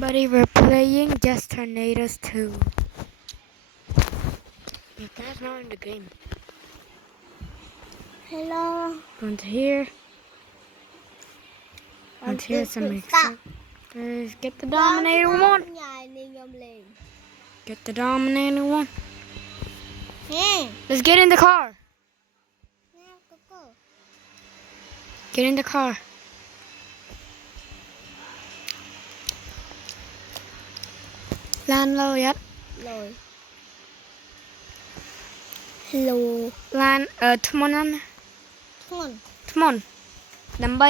everybody, we're playing Just Tornadoes 2. But that's not in the game. Hello. Want to hear? Want to hear some examples? Get the Dominator one. Get the Dominator one. Let's get in the car. Get in the car. Lan lâu vậy? Rồi. Hello. Lan come on anh. Come on. ដើម្បី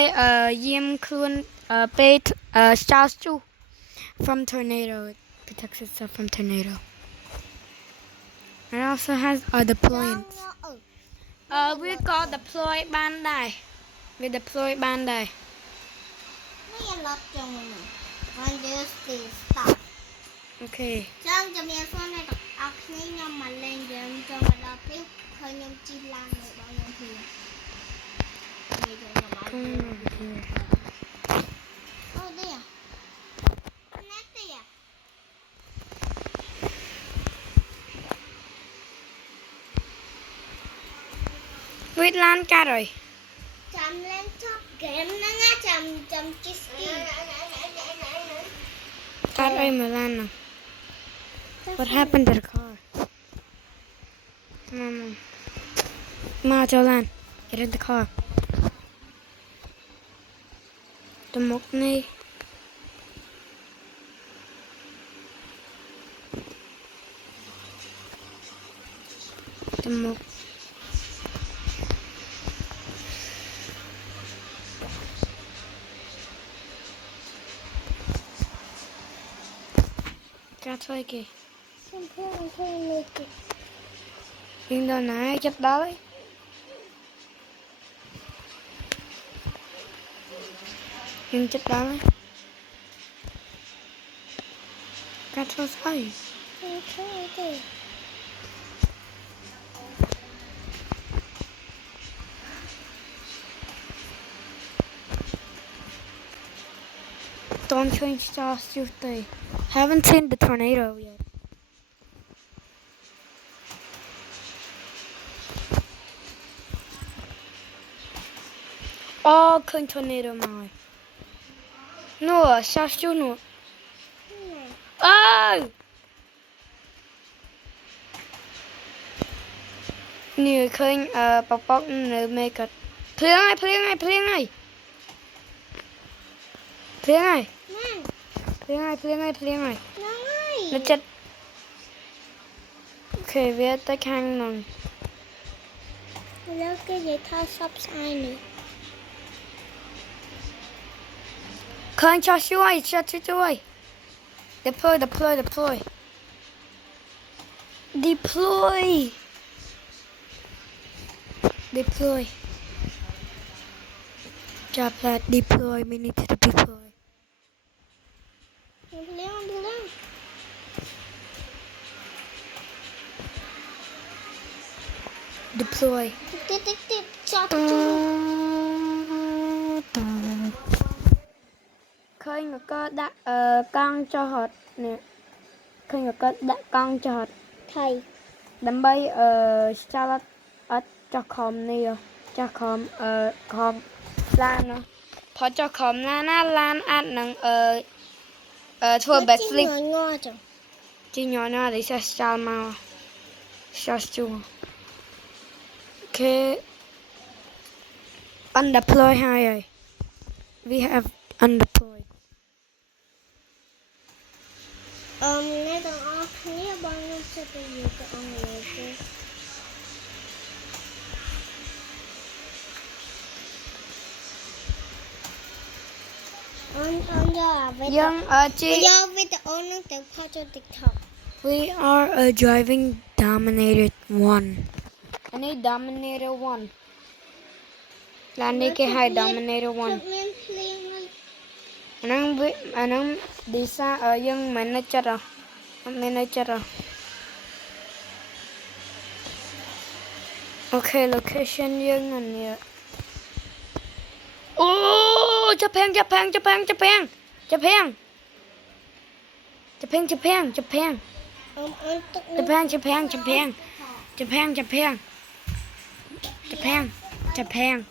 យាមខ្លួនពេលCharles Chu from tornado. It protects itself from tornado. It also has deployment. We got deploy បានដែរ we deploy បានដែរ Mấy anh lọt trong mình. One just stop. Okay. ចាំជំរាបសួរអ្នកទាំងអស់គ្នាខ្ញុំមកលេងហ្គេមចូលមកដល់ពេលឃើញខ្ញុំជិះឡាននៅបងខ្ញុំhere. Oh there. Net there. Wait ឡានកាត់ហើយ ចាំលេងចប់ហ្គេមហ្នឹងណាចាំជិះស្គី កាត់ហើយមើលឡានហ្នឹង What happened to the car? Maចូលឡាន Get in the car. ទៅមុខនេះទៅមុខកាត់ធ្វើគេ ខ្ញុំភ័យធ្វើនេះគេ យើងដល់ណាចាប់ដល់ហើយយើងចាប់ដល់ហើយកាត់ធ្វើស្អី ខ្ញុំធ្វើទេ Don't change stars Tuesday. Haven't seen the tornado yet. Oh, couldn't tornado my. No, stars you no. Oh! Nhiều khơi bọc bọc nửa mê cật. Phơi ngay. Phơi ngay. Nó chết. Ok, viết tới khăn nè.แล้วcái gì thao sắp sai nè. Khơi cho chui. Deploy. Job that deploy. We need to deploy. Lên. Deploy. Tiếp chọc Khơi ngược cơ đặt con cho hột nè. Khơi ngược cơ đặt con cho hột. thầy. Đâm bay Charlotte ở cho com nè. Cho com com lan nè. Phó cho com lan ăn nâng thua backflip. Ngó chẳng. Chỉ nhỏ nó để sẽ Charles mau. Charles chung. Okay. Undeploy hai rồi. We have undeployed. Nếu tụi ông thấy bọn nó sẽ tự nhiên tụi ông lấy chứ. Ông giờ với tụi ông nó tự phát cho TikTok. We are a driving Dominator 1. I need Dominator 1. Lan đi cái hai Dominator 1. Anh đi xa ở dân manager à. Manager à. Okay, location dân anh nè. Oh, Japan. Japan Japan Japan Japan Japan Japan Japan Japan Japan Japan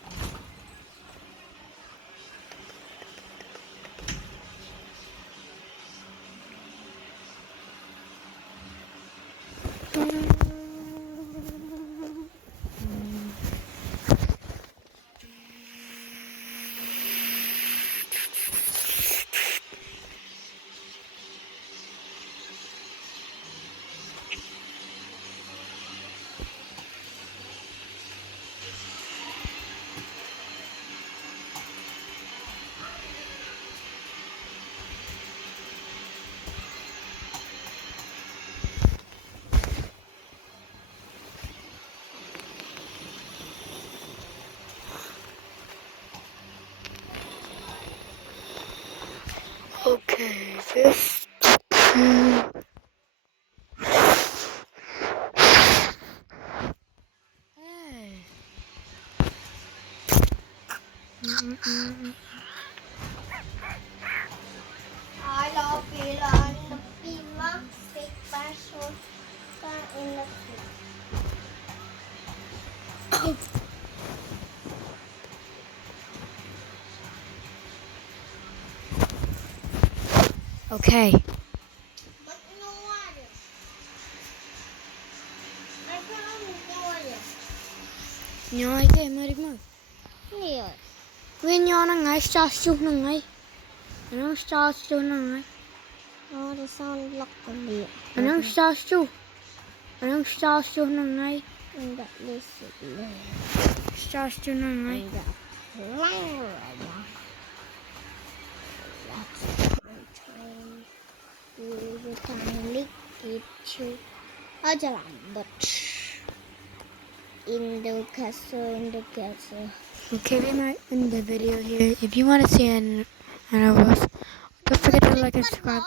Okay, this Hey. I love Milan, the Pima, big passion, in the Okay. But no water. I found water. Nhoi cái mới đi mà. Here. Nguyên nho nó ngay sao chú nó ngay. Nó sao chú nó ngay. Oh, the sound locked on me. Nó sao chú. Nó sao chú nó ngay. And that is it. Sao chú nó ngay. And that flower. We can lick it to but in the castle. Okay, we might end the video here. If you want to see another of us, don't forget to like and subscribe.